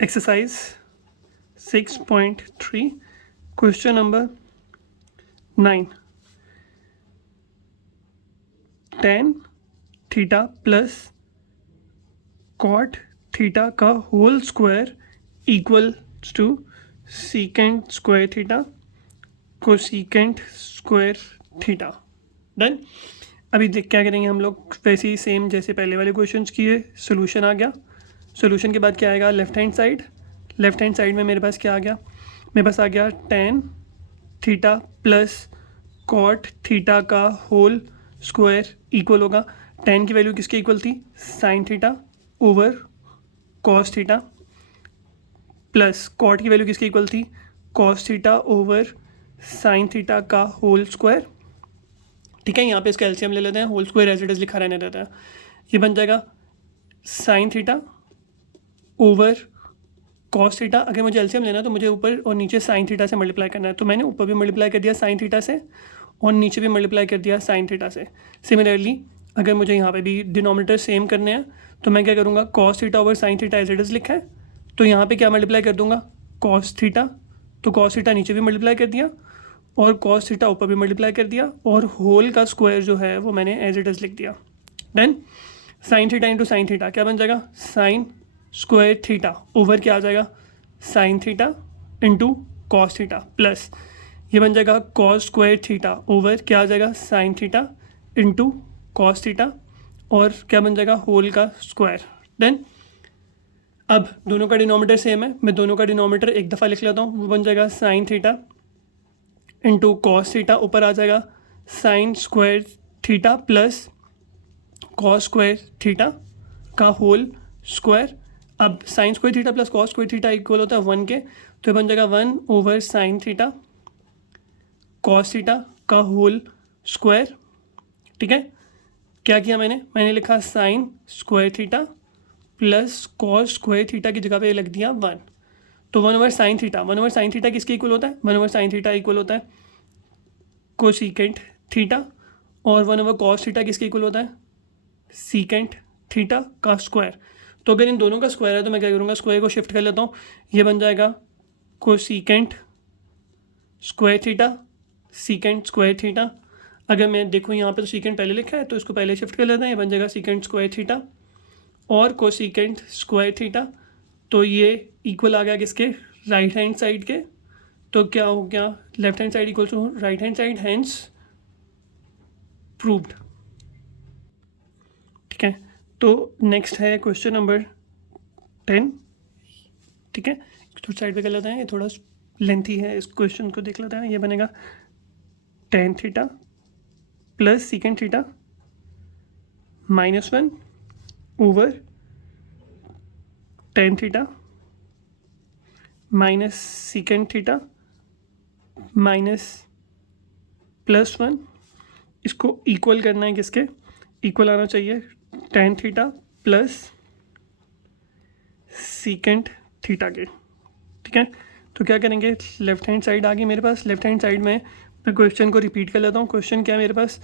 Exercise 6.3 question number 9 tan theta plus cot theta का whole square equal to secant square theta cosecant square theta. Done. अभी देख क्या करेंगे हम लोग, वैसे ही सेम जैसे पहले वाले क्वेश्चंस किए। सोल्यूशन आ गया, सोल्यूशन के बाद क्या आएगा, लेफ्ट हैंड साइड में मेरे पास क्या आ गया, मेरे पास आ गया tan theta plus cot theta का होल स्क्वायर इक्वल होगा, tan की वैल्यू किसके इक्वल थी, sine theta over cos theta, plus cot की वैल्यू किसके इक्वल थी, cos theta over sine theta का होल स्क्वायर। ठीक है, यहाँ पे इसका एलसीएम ले लेते हैं, whole square as it is लिखा रहने देता है। ये बन जाएगा sine theta over cos theta. अगर मुझे एलसीएम लेना है तो मुझे ऊपर और नीचे साइन थीटा से मल्टीप्लाई करना है, तो मैंने ऊपर भी मल्टीप्लाई कर दिया साइन थीटा से और नीचे भी मल्टीप्लाई कर दिया साइन थीटा से। सिमिलरली अगर मुझे यहाँ पे भी डिनोमिनेटर सेम करने हैं तो मैं क्या करूँगा, cos theta over sine theta as it is लिखा है, तो यहाँ पे क्या मल्टीप्लाई कर दूंगा, कॉस थीटा, तो कॉस थीटा नीचे भी मल्टीप्लाई कर दिया और कॉस थीटा ऊपर भी मल्टीप्लाई कर दिया और होल का स्क्वायर जो है वो मैंने एज इट इज लिख दिया। Then sine theta into sine theta क्या बन जाएगा, साइन स्क्वायर थीटा ओवर क्या आ जाएगा, sine theta into cos theta, plus ये बन जाएगा कॉस स्क्वायर थीटा ओवर क्या आ जाएगा, sine theta into cos theta और क्या बन जाएगा, होल का स्क्वायर। देन अब दोनों का डिनोमिनेटर सेम है, मैं दोनों का डिनोमिनेटर एक दफ़ा लिख लेता हूँ, वो बन जाएगा sine theta into cos theta, ऊपर आ जाएगा sine square theta plus cos square theta का होल स्क्वायर। अब sine square theta plus cos square theta equal होता है 1 के, तो ये बन जाएगा 1 over sine theta cos theta का होल स्क्वायर। ठीक है, क्या किया मैंने लिखा sine square theta plus cos square theta की जगह पे लिख दिया 1, तो 1 over sine theta, 1 over sine theta किसके इक्वल होता है, 1 ओवर साइन थीटा इक्वल होता है कोसीकेंट थीटा और 1 ओवर कॉस थीटा किसके इक्वल होता है, सीकेंट थीटा का स्क्वायर। तो अगर इन दोनों का स्क्वायर है तो मैं क्या करूँगा, स्क्वायर को शिफ्ट कर लेता हूँ, ये बन जाएगा cosecant square theta secant square theta. अगर मैं देखूँ यहाँ पे तो सीकेंट पहले लिखा है तो इसको पहले शिफ्ट कर लेते हैं, ये बन जाएगा सीकेंट स्क्वायर थीटा और कोसीकेंट स्क्वायर थीटा, तो ये इक्वल आ गया किसके, राइट हैंड साइड के, तो क्या हो गया, left hand side equal to right hand side, hence proved. ठीक है, तो नेक्स्ट है क्वेश्चन नंबर 10। ठीक है, थोड़ी साइड पे कर लेते हैं, ये थोड़ा लेंथी है, इस क्वेश्चन को देख लेते हैं। ये बनेगा tan theta plus secant theta -1 over tan theta minus secant theta minus +1, इसको इक्वल करना है किसके, इक्वल आना चाहिए tan theta plus secant theta के। ठीक है, तो क्या करेंगे, लेफ्ट हैंड साइड आ गई मेरे पास, लेफ्ट हैंड साइड में मैं क्वेश्चन को रिपीट कर लेता हूँ। क्वेश्चन क्या है मेरे पास,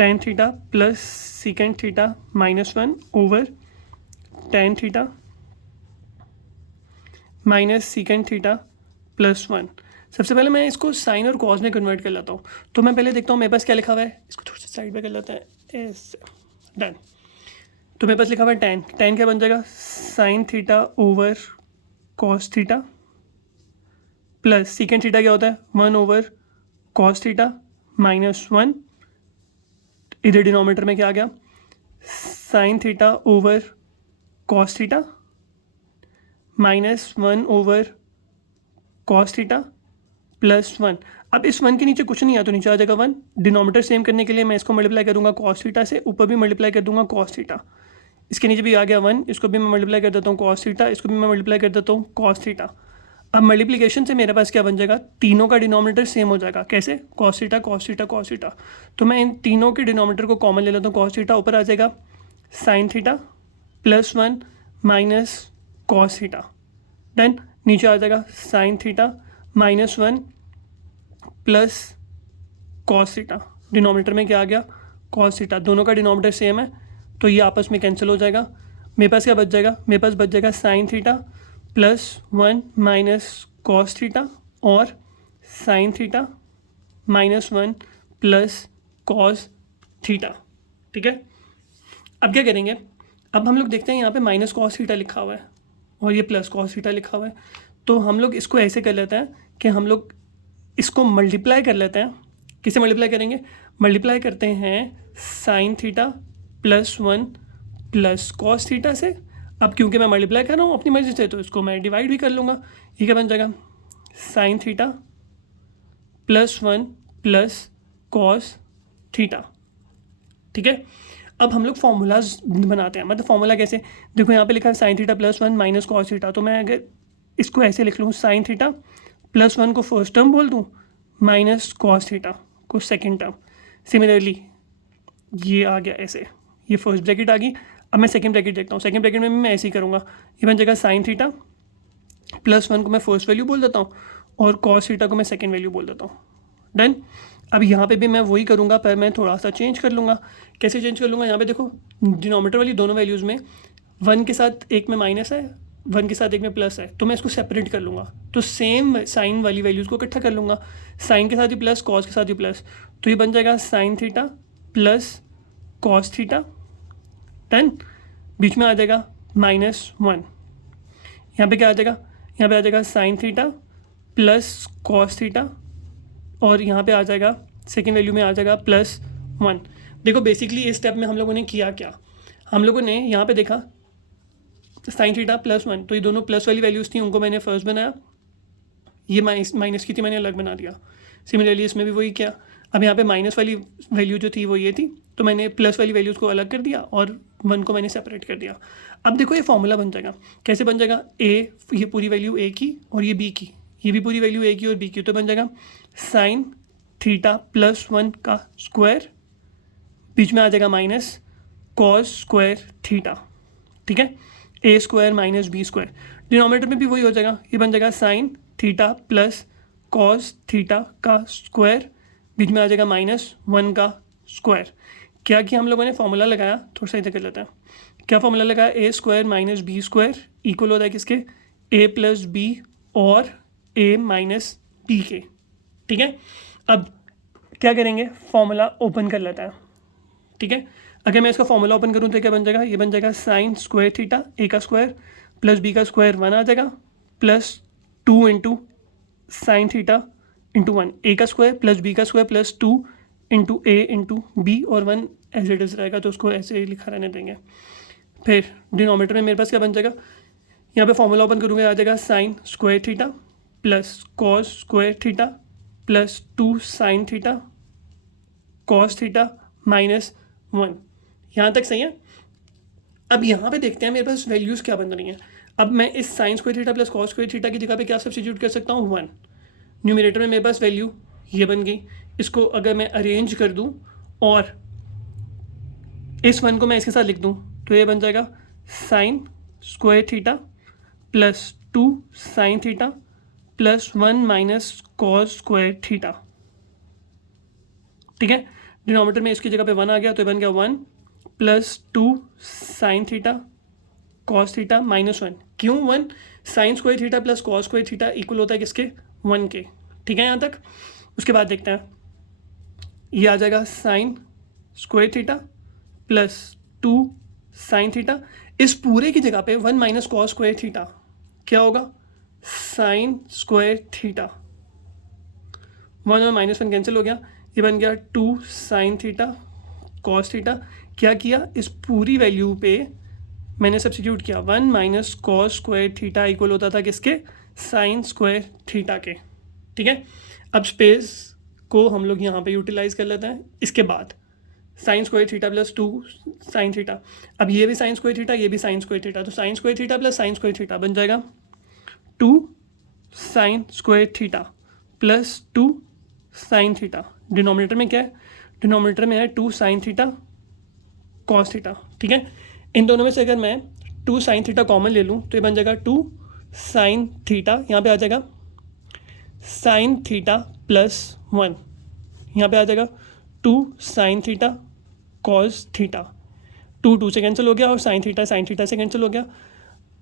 tan theta plus secant theta -1 over tan theta minus secant theta +1। सबसे पहले मैं इसको साइन और कॉस में कन्वर्ट कर लेता हूँ, तो मैं पहले देखता हूँ मेरे पास क्या लिखा हुआ है, इसको थोड़ा सा साइड पे कर लेते हैं ऐसे। डन, तो मेरे पास लिखा हुआ है tan क्या बन जाएगा, sine theta over cos theta plus secant theta क्या होता है 1 ओवर कॉस थीटा -1, इधर डिनोमिनेटर में क्या आ गया, sign theta over cos theta -1 over cos theta +1। अब इस 1 के नीचे कुछ नहीं है तो नीचे आ जाएगा 1। डिनोमिनेटर सेम करने के लिए मैं इसको मल्टीप्लाई करूँगा कॉस थीटा से, ऊपर भी मल्टीप्लाई कर दूंगा कॉस थीटा, इसके नीचे भी आ गया 1, इसको भी मैं मल्टीप्लाई कर देता हूँ कॉस थीटा, इसको भी मैं मल्टीप्लाई कर देता हूँ कॉस थीटा। अब मल्टीप्लिकेशन से मेरे पास क्या बन जाएगा, तीनों का डिनोमिनेटर सेम हो जाएगा, कैसे, cos theta cos theta cos theta, तो मैं इन तीनों के डिनोमिनेटर को कॉमन ले लेता हूँ, कॉस थीटा ऊपर आ जाएगा sine theta +1 minus cos theta, then नीचे आ जाएगा sine theta -1 plus cos theta, denominator में क्या आ गया, कॉस थीटा, दोनों का डिनोमिनेटर सेम है तो ये आपस में कैंसिल हो जाएगा। मेरे पास क्या बच जाएगा, मेरे पास बच जाएगा sine theta plus 1 minus cos theta और sine theta minus 1 plus cos theta. ठीक है, अब क्या करेंगे, अब हम लोग देखते हैं यहाँ पे माइनस कॉस थीटा लिखा हुआ है और ये प्लस कॉस थीटा लिखा हुआ है, तो हम लोग इसको ऐसे कर लेते हैं कि हम लोग इसको मल्टीप्लाई कर लेते हैं। किसे मल्टीप्लाई करेंगे, मल्टीप्लाई करते हैं sign theta plus 1 plus cos theta से। अब क्योंकि मैं मल्टीप्लाई कर रहा हूँ अपनी मर्जी से, तो इसको मैं डिवाइड भी कर लूँगा। ये क्या बन जाएगा, sine theta plus 1 plus cos theta. ठीक है, अब हम लोग फॉर्मूलाज बनाते हैं, मतलब फॉर्मूला कैसे, देखो यहाँ पे लिखा है sign theta plus 1 minus cos theta, तो मैं अगर इसको ऐसे लिख लूँ, साइन थीटा प्लस 1 को फर्स्ट टर्म बोल दूँ, माइनस कॉस थीटा को सेकेंड टर्म। सिमिलरली ये आ गया ऐसे, ये फर्स्ट ब्रैकेट आ गई। अब मैं सेकेंड ब्रैकेट देखता हूँ, सेकेंड ब्रैकेट में मैं ऐसे ही करूँगा, ये बन जाएगा साइन थीटा प्लस 1 को मैं फर्स्ट वैल्यू बोल देता हूँ और कॉस थीटा को मैं सेकेंड वैल्यू बोल देता हूँ। डन। अब यहाँ पे भी मैं वही करूँगा, पर मैं थोड़ा सा चेंज कर लूँगा। कैसे चेंज कर लूँगा, यहाँ पे देखो डिनोमिनेटर वाली दोनों वैल्यूज़ में 1 के साथ एक में माइनस है, 1 के साथ एक में प्लस है, तो मैं इसको सेपरेट कर लूँगा। तो सेम साइन वाली वैल्यूज़ को इकट्ठा कर लूँगा, साइन के साथ ही प्लस, कॉस के साथ ही प्लस, तो ये बन जाएगा sine theta plus cos theta. Done. बीच में आ जाएगा -1, यहाँ पे क्या आ जाएगा, यहाँ पे आ जाएगा sine theta plus cos theta और यहाँ पे आ जाएगा सेकेंड वैल्यू में आ जाएगा +1। देखो बेसिकली इस स्टेप में हम लोगों ने किया क्या, हम लोगों ने यहाँ पे देखा साइन थीटा +1, तो ये दोनों प्लस वाली वैल्यूज़ थी, उनको मैंने फर्स्ट बनाया, ये माइनस की थी मैंने अलग बना दिया। सिमिलरली इसमें भी वही किया। अब यहाँ पे माइनस वाली वैल्यू जो थी वो ये थी, तो मैंने प्लस वाली वैल्यूज़ को अलग कर दिया और 1 को मैंने सेपरेट कर दिया। अब देखो ये फॉर्मूला बन जाएगा, कैसे बन जाएगा, ए, ये पूरी वैल्यू ए की और ये बी की, ये भी पूरी वैल्यू ए की और बी की, तो बन जाएगा साइन थीटा +1 का स्क्वायर, बीच में आ जाएगा माइनस कॉस स्क्वायर थीटा। ठीक है, A square minus B square. Denominator में भी वही हो जाएगा, ये बन जाएगा sine theta plus cos theta का स्क्वायर, बीच में आ जाएगा -1 का स्क्वायर। क्या किया हम लोगों ने, फॉर्मूला लगाया, थोड़ा सा इधर कर लेते हैं। क्या फॉर्मूला लगाया, A square minus B square equal होता है किसके, ए प्लस बी और ए माइनस बी के। ठीक है, अब क्या करेंगे, फॉर्मूला ओपन कर लेता है। ठीक है, अगर मैं इसका फॉर्मूला ओपन करूँ तो क्या बन जाएगा, ये बन जाएगा साइन स्क्वायर थीटा ए का स्क्वायर प्लस बी का स्क्वायर 1 आ जाएगा, plus 2 into sine theta into 1, ए का स्क्वायर प्लस बी का स्क्वायर प्लस 2 इंटू ए इंटू बी और 1 एज इट इज़ रहेगा, तो उसको ऐसे ही लिखा रहने देंगे। फिर डिनोमिनेटर में मेरे पास क्या बन जाएगा, यहाँ पे फॉर्मूला ओपन करूँगा, आ जाएगा sine square theta plus cos square theta plus 2 sine theta cos theta -1। यहाँ तक सही है। अब यहाँ पे देखते हैं मेरे पास वैल्यूज़ क्या बन रही हैं। अब मैं इस sine square theta plus cos square theta की जगह पे क्या सब्स्टिट्यूट कर सकता हूँ, 1। न्यूमरेटर में मेरे पास वैल्यू ये बन गई, इसको अगर मैं अरेंज कर दूँ और इस 1 को मैं इसके साथ लिख दूँ तो ये बन जाएगा sine square theta plus 2 sign theta plus 1 minus cos square theta. ठीक है, डिनोमिनेटर में इसकी जगह पे 1 आ गया, तो ये बन गया 1 plus 2 sine theta cos theta -1। क्यों 1, sine square theta plus cos square theta equal होता है किसके, 1 के। ठीक है, यहाँ तक। उसके बाद देखते हैं, ये आ जाएगा sine square theta plus 2 sine theta, इस पूरे की जगह पे 1 माइनस कॉस स्क्वायर थीटा क्या होगा, साइन स्क्वायर थीटा। 1 और -1 कैंसिल हो गया, ये बन गया 2 साइन थीटा कॉस थीटा। क्या किया, इस पूरी वैल्यू पे मैंने सब्स्टिट्यूट किया, 1 minus cos square theta equal होता था किसके, साइन स्क्वायर थीटा के। ठीक है, अब स्पेस को हम लोग यहाँ पे यूटिलाइज कर लेते हैं। इसके बाद sine square theta plus 2 sine theta, अब ये भी साइन स्क्वायर थीटा, ये भी साइन स्क्वायर थीटा, तो sine square theta plus sine square theta बन जाएगा 2 sine square theta plus 2 sine theta. Denominator में क्या है, डिनोमिनेटर में है 2 साइन थीटा कॉस थीटा। ठीक है, इन दोनों में से अगर मैं 2 साइन थीटा कॉमन ले लूँ तो ये बन जाएगा 2 साइन थीटा, यहाँ पे आ जाएगा साइन थीटा प्लस 1, यहाँ पे आ जाएगा 2 साइन थीटा कॉस थीटा। 2 से कैंसिल हो गया और साइन थीटा से कैंसिल हो गया।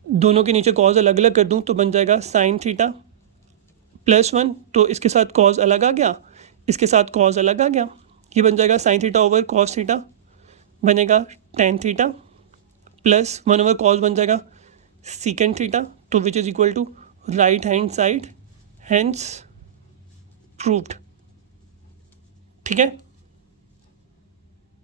दोनों के नीचे कॉज अलग अलग कर दूँ तो बन जाएगा साइन थीटा +1, तो इसके साथ कॉज अलग आ गया, इसके साथ कॉज अलग आ गया, ये बन जाएगा sine theta over cos theta, बनेगा tan theta plus 1 over cos बन जाएगा सीकेंड थीटा, तो which is equal to right hand side, hence proved. ठीक है।